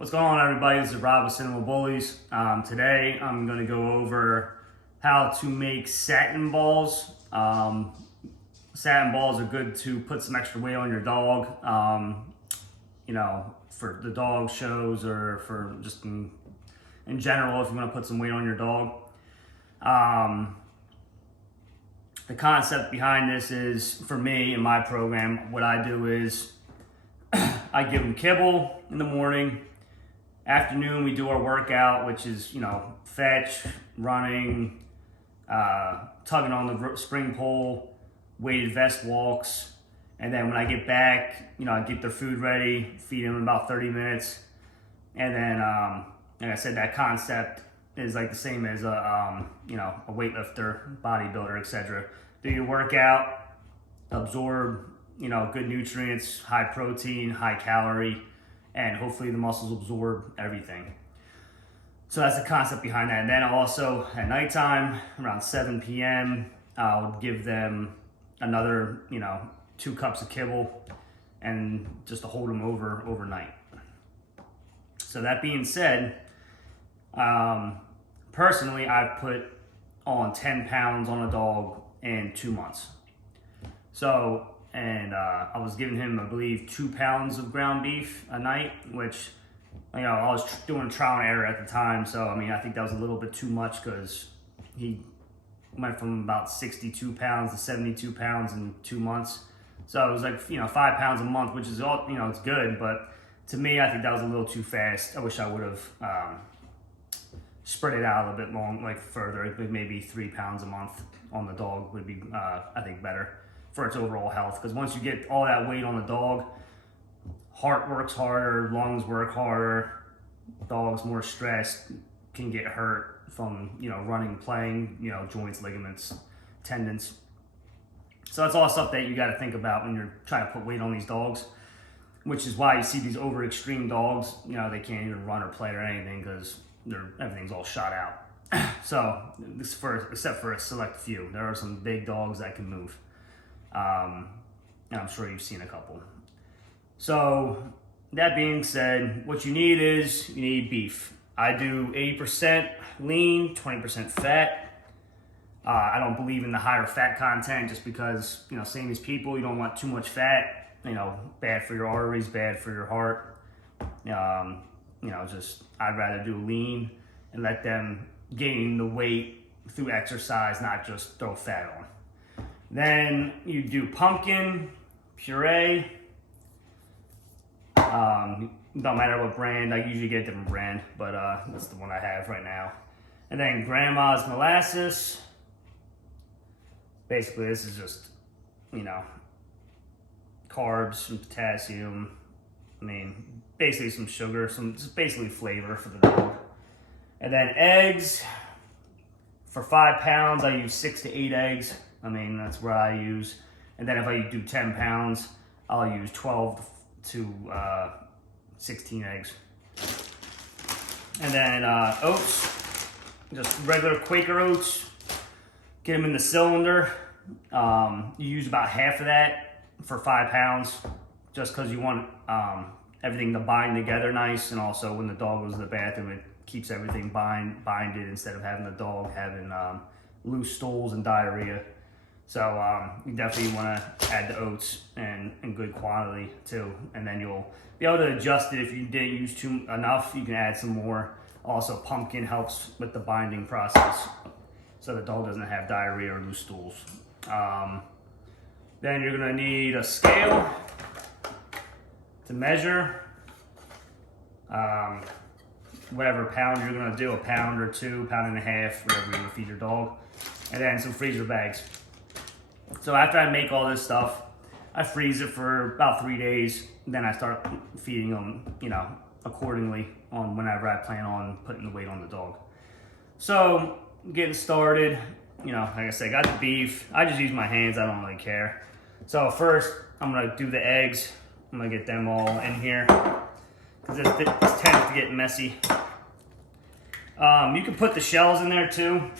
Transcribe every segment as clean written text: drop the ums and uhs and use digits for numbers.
What's going on, everybody? This is Rob with CinemaBullyZ. Today I'm going to go over how to make satin balls. Satin balls are good to put some extra weight on your dog, for the dog shows or for just in general if you want to put some weight on your dog. The concept behind this is, for me in my program, what I do is I give them kibble in the morning. Afternoon, we do our workout, which is, fetch, running, tugging on the spring pole, weighted vest walks. And then when I get back, I get their food ready, feed them in about 30 minutes. And then, like I said, that concept is like the same as a weightlifter, bodybuilder, etc. Do your workout, absorb, good nutrients, high protein, high calorie, and hopefully the muscles absorb everything. So that's the concept behind that. And then also at nighttime, around 7 p.m., I'll give them another, 2 cups of kibble and just to hold them overnight. So that being said, personally, I've put on 10 pounds on a dog in 2 months. So, I was giving him, I believe, 2 pounds of ground beef a night, which, I was doing trial and error at the time. So, I think that was a little bit too much because he went from about 62 pounds to 72 pounds in 2 months. So it was like, 5 pounds a month, which is all, it's good. But to me, I think that was a little too fast. I wish I would have spread it out a little bit more, further. Maybe 3 pounds a month on the dog would be, I think, better for its overall health. Because once you get all that weight on the dog, heart works harder, lungs work harder, dog's more stressed, can get hurt from, running, playing, joints, ligaments, tendons. So that's all stuff that you got to think about when you're trying to put weight on these dogs, which is why you see these over extreme dogs, they can't even run or play or anything because everything's all shot out. So except for a select few, there are some big dogs that can move. And I'm sure you've seen a couple. So that being said, what you need is you need beef. I do 80% lean, 20% fat. I don't believe in the higher fat content just because, same as people, you don't want too much fat, bad for your arteries, bad for your heart. I'd rather do lean and let them gain the weight through exercise, not just throw fat on. Then you do pumpkin puree. Don't matter what brand. I usually get a different brand, but that's the one I have right now. And then grandma's molasses. Basically, this is just, carbs, some potassium. Basically some sugar, just basically flavor for the dog. And then eggs. For 5 pounds, I use 6 to 8 eggs. That's what I use. And then if I do 10 pounds, I'll use 12 to 16 eggs. And then oats, just regular Quaker oats. Get them in the cylinder. You use about half of that for 5 pounds, just because you want everything to bind together nice, and also when the dog goes to the bathroom, it keeps everything binded instead of having the dog having loose stools and diarrhea. So you definitely want to add the oats in good quantity too, and then you'll be able to adjust it. If you didn't use enough, you can add some more. Also, pumpkin helps with the binding process, so the dog doesn't have diarrhea or loose stools. Then you're gonna need a scale to measure whatever pound you're gonna do, a pound or 2, pound and a half, whatever you're gonna feed your dog, and then some freezer bags. So after I make all this stuff, I freeze it for about 3 days. Then I start feeding them, accordingly on whenever I plan on putting the weight on the dog. So getting started, like I said, got the beef. I just use my hands. I don't really care. So first, I'm gonna do the eggs. I'm gonna get them all in here because it tends to get messy. You can put the shells in there too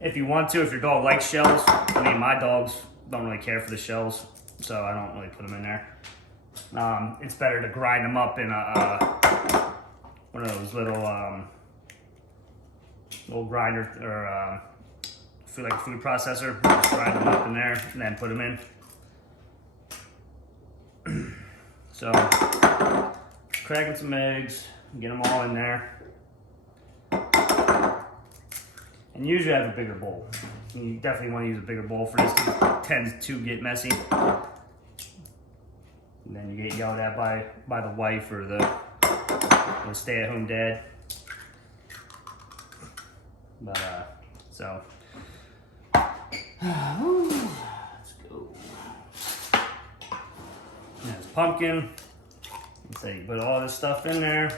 if you want to, if your dog likes shells. My dogs don't really care for the shells, so I don't really put them in there. It's better to grind them up in one of those little grinder or like a food processor. Just grind them up in there and then put them in. So, cracking some eggs, get them all in there. And usually I have a bigger bowl. You definitely want to use a bigger bowl for this because it tends to get messy. And then you get yelled at by the wife or the stay-at-home dad. But so let's go. There's pumpkin. So you put all this stuff in there.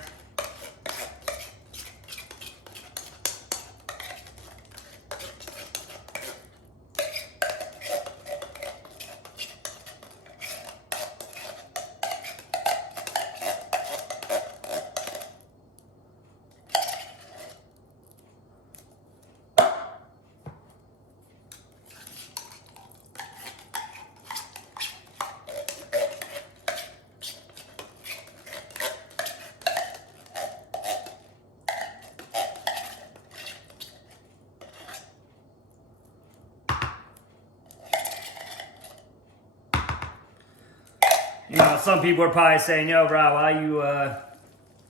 You know, some people are probably saying, "Yo, bro, why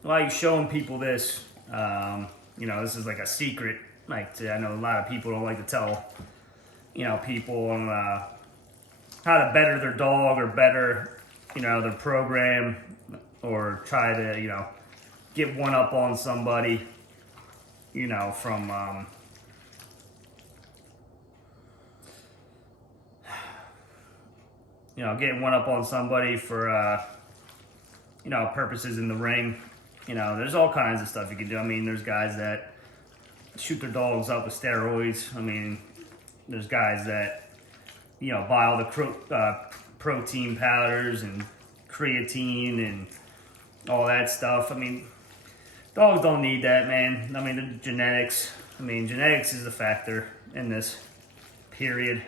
are you showing people this? You know, this is like a secret. Like, I know a lot of people don't like to tell, you know, people on how to better their dog or better, you know, their program, or try to, you know, get one up on somebody, you know, from." You know, getting one up on somebody for, you know, purposes in the ring. You know, there's all kinds of stuff you can do. I mean, there's guys that shoot their dogs up with steroids. I mean, there's guys that, you know, buy all the protein powders and creatine and all that stuff. I mean, dogs don't need that, man. I mean, the genetics. I mean, genetics is a factor in this, period.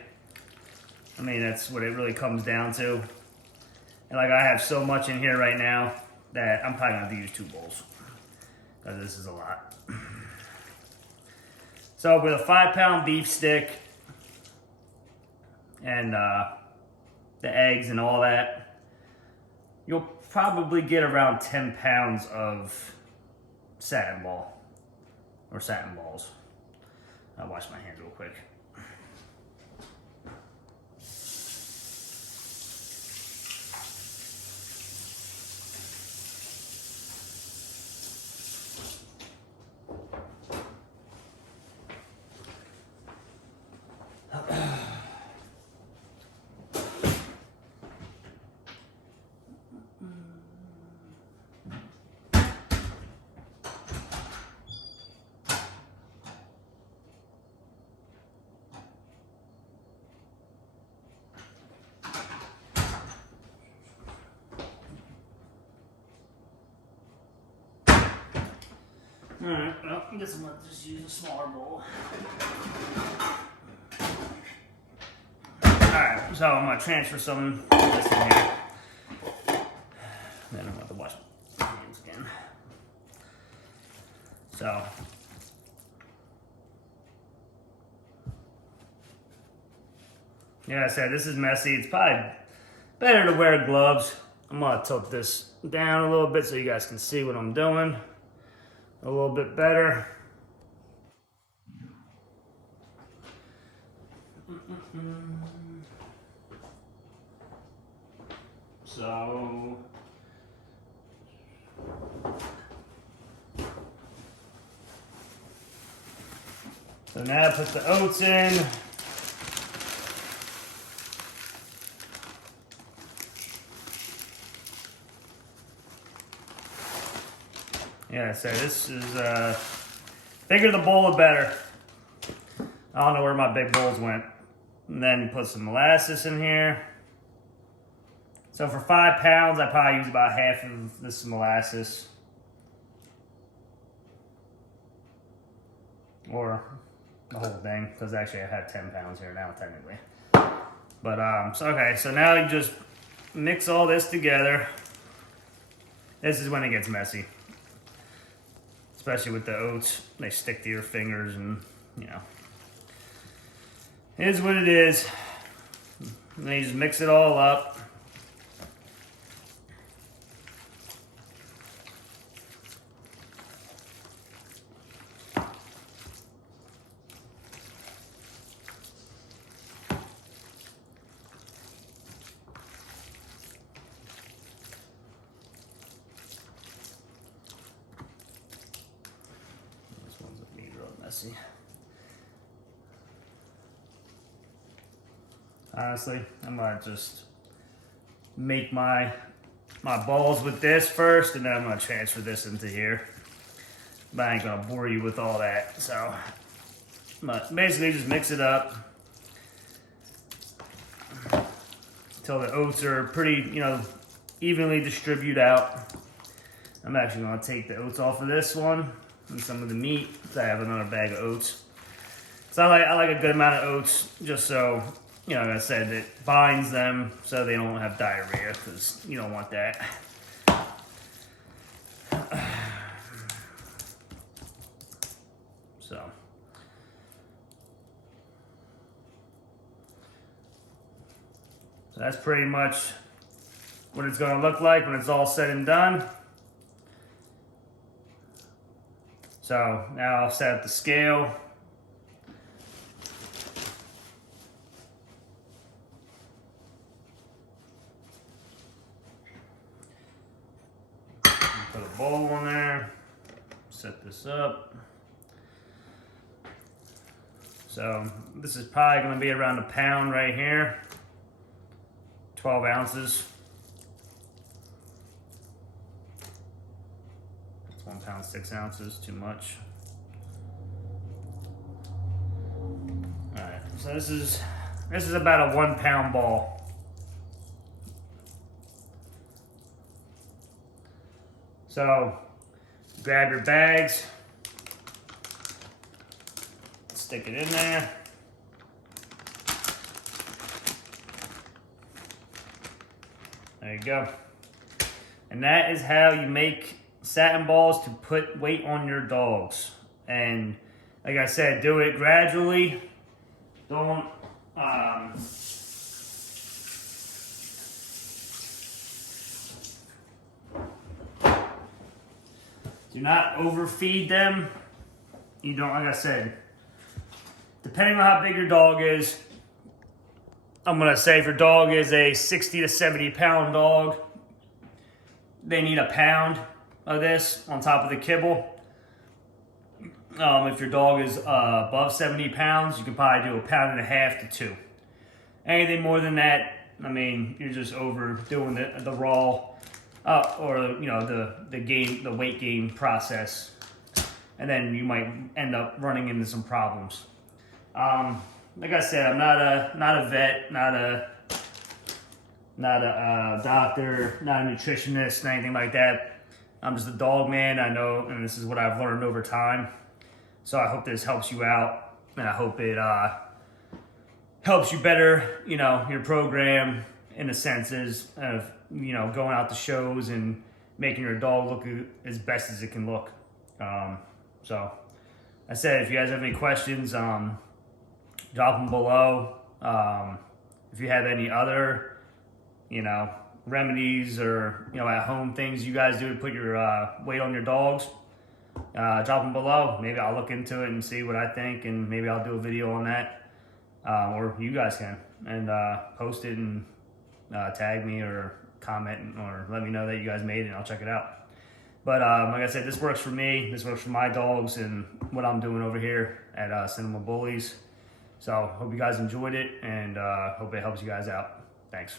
I mean, that's what it really comes down to. And like, I have so much in here right now that I'm probably gonna have to use 2 bowls because this is a lot. So with a 5-pound beef stick and the eggs and all that, you'll probably get around 10 pounds of satin ball or satin balls. I'll wash my hands real quick. Alright, well, I guess I'm going to just use a smaller bowl. Alright, so I'm going to transfer some of this in here. Then I'm going to wash my hands again. So, yeah, I said this is messy. It's probably better to wear gloves. I'm going to tilt this down a little bit so you guys can see what I'm doing a little bit better. So now put the oats in. Yeah, so this is, bigger the bowl, the better. I don't know where my big bowls went. And then put some molasses in here. So for 5 pounds, I probably use about half of this molasses. Or the whole thing, because actually I have 10 pounds here now, technically. But, so okay, so now you just mix all this together. This is when it gets messy. especially with the oats. They stick to your fingers, and you know, it is what it is. And then you just mix it all up. This one's a bit real messy. Honestly, I'm gonna just make my balls with this first, and then I'm gonna transfer this into here. But I ain't gonna bore you with all that. So, but basically just mix it up until the oats are pretty, you know, evenly distributed out. I'm actually gonna take the oats off of this one and some of the meat. So I have another bag of oats. So I like a good amount of oats, just so, you know, like I said, it binds them so they don't have diarrhea, because you don't want that. So that's pretty much what it's going to look like when it's all said and done. So now I'll set up the scale. Put a bowl in there, set this up. So this is probably going to be around a pound right here, 12 ounces. It's 1 pound, 6 ounces, too much. All right, so this is about a 1 pound ball. So grab your bags, stick it in there. There you go. And that is how you make satin balls to put weight on your dogs. And like I said, do it gradually. Don't do not overfeed them. You don't, like I said, depending on how big your dog is, I'm gonna say if your dog is a 60 to 70 pound dog, they need a pound of this on top of the kibble. If your dog is above 70 pounds, you can probably do 1.5 pounds to 2. Anything more than that, I mean, you're just overdoing the raw or you know the weight gain process, and then you might end up running into some problems. Like I said, I'm not a vet, not a doctor, not a nutritionist, anything like that. I'm just a dog man. I know, and this is what I've learned over time. So I hope this helps you out, and I hope it helps you better, you know, your program in the senses of, you know, going out to shows and making your dog look as best as it can look. So I said, if you guys have any questions, drop them below. If you have any other, you know, remedies or, you know, at home things you guys do to put your weight on your dogs, drop them below. Maybe I'll look into it and see what I think, and maybe I'll do a video on that. Or you guys can, and post it and tag me or comment or let me know that you guys made it, and I'll check it out. But like I said, this works for me. This works for my dogs and what I'm doing over here at CinemaBullyZ. So hope you guys enjoyed it, and hope it helps you guys out. Thanks.